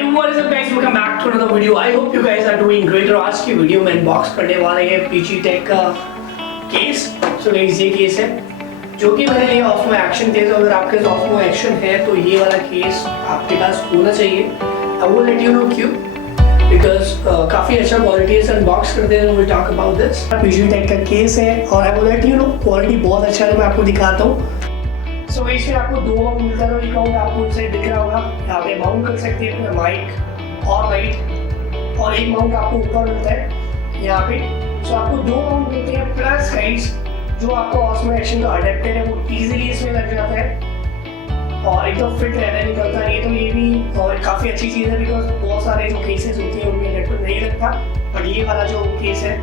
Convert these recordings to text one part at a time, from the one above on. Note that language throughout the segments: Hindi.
Hey, what is up guys? Welcome back to another video. I hope you guys are doing great. और आज की वीडियो में अनबॉक्स करने वाले हैं Pgytech का केस. So guys, ये केस है जो कि मेरे लिए ऑस्मो एक्शन केस. अगर आपके पास ऑस्मो एक्शन है तो ये वाला केस आपके पास होना चाहिए. I will let you know क्यों. Because काफी अच्छा क्वालिटी है. अनबॉक्स करते हैं. We'll talk about this. Pgytech का केस है और I will let you know quality बहुत अच्छा है. मैं आपको दिखाता हूँ. सो इसमें आपको दो माउंट मिलता है. एक माउंट आपको इसे दिख रहा होगा, यहाँ पे माउंट कर सकते हैं अपना माइक और लाइट, और एक माउंट आपको ऊपर मिलता है यहाँ पे. सो आपको दो माउंट मिलते हैं. प्लस गाइस जो आपको ऑस्मो एक्शन का अडेप्टर है वो इजीली इसमें लग जाता है और एकदम फिट रहता है, निकलता नहीं. तो ये भी और काफ़ी अच्छी चीज़ है बिकॉज बहुत सारे जो केसेस होते हैं उनमें अडेप्टर नहीं लगता, बट ये वाला जो केस है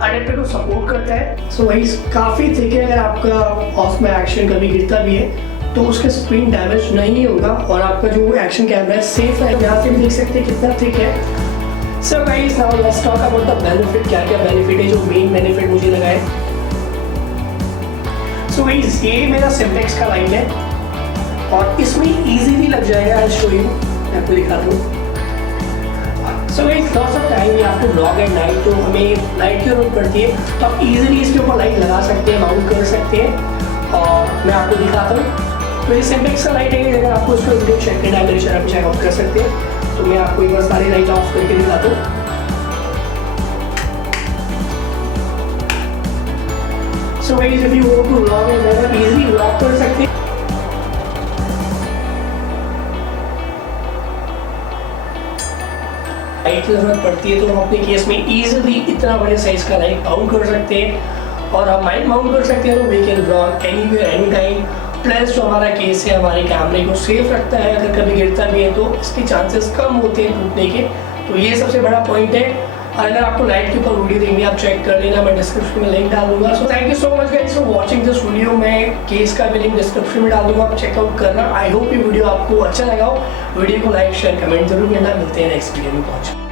अडेप्टर को सपोर्ट करता है. सो वही काफ़ी थिक है. अगर आपका ऑस्मो एक्शन कभी गिरता भी है तो उसके स्क्रीन डैमेज नहीं होगा और आपका जो एक्शन कैमरा है सेफ है. यहाँ से भी देख सकते हैं कितना थिक है. So guys now let's talk about the benefit. क्या क्या बेनिफिट है, जो मेन बेनिफिट मुझे लगा है. सो गाइस ये मेरा सिम्प्लेक्स का लाइन है और इसमें इजीली लग जाएगा. आई शो यू, मैं आपको दिखाता हूँ. So guys lots of time ये आपको ब्लॉक एंड नाइट, तो हमें लाइट की जरूरत पड़ती है, तो आप इजीली इसके ऊपर लाइट लगा सकते हैं, माउंट कर सकते हैं. और मैं आपको दिखाता हूँ. तो ये सिम्प्लेक्स का लाइट है. अगर आपको इसको वीडियो चेक करना है, मेरे चैनल पर चेक आउट कर सकते हैं. तो मैं आपको एक बार सारी लाइट ऑफ करके दिखाता हूँ. So guys if you want to lock and night easily lock कर सकते हैं. लाइट की जरूरत पड़ती है तो हम अपने केस में इजीली इतना बड़े साइज का लाइट माउंट कर सकते हैं और हम माइक माउंट कर सकते हैं. तो we can block anywhere any time. Plus जो हमारा केस है हमारे कैमरे को सेफ रखता है. अगर कभी गिरता भी है तो इसके चांसेस कम होते हैं टूटने के. तो ये सबसे बड़ा पॉइंट है. और अगर आपको लाइट के ऊपर वीडियो देखनी है आप चेक कर लेना, मैं डिस्क्रिप्शन में लिंक डाल दूंगा. So thank you so much guys for watching this video. मैं केस का भी लिंक डिस्क्रिप्शन में डाल दूंगा, आप चेकआउट करना. आई होप ये वीडियो आपको अच्छा लगा हो. वीडियो को लाइक शेयर कमेंट जरूर करना. मिलते हैं नेक्स्ट वीडियो में. पहुंच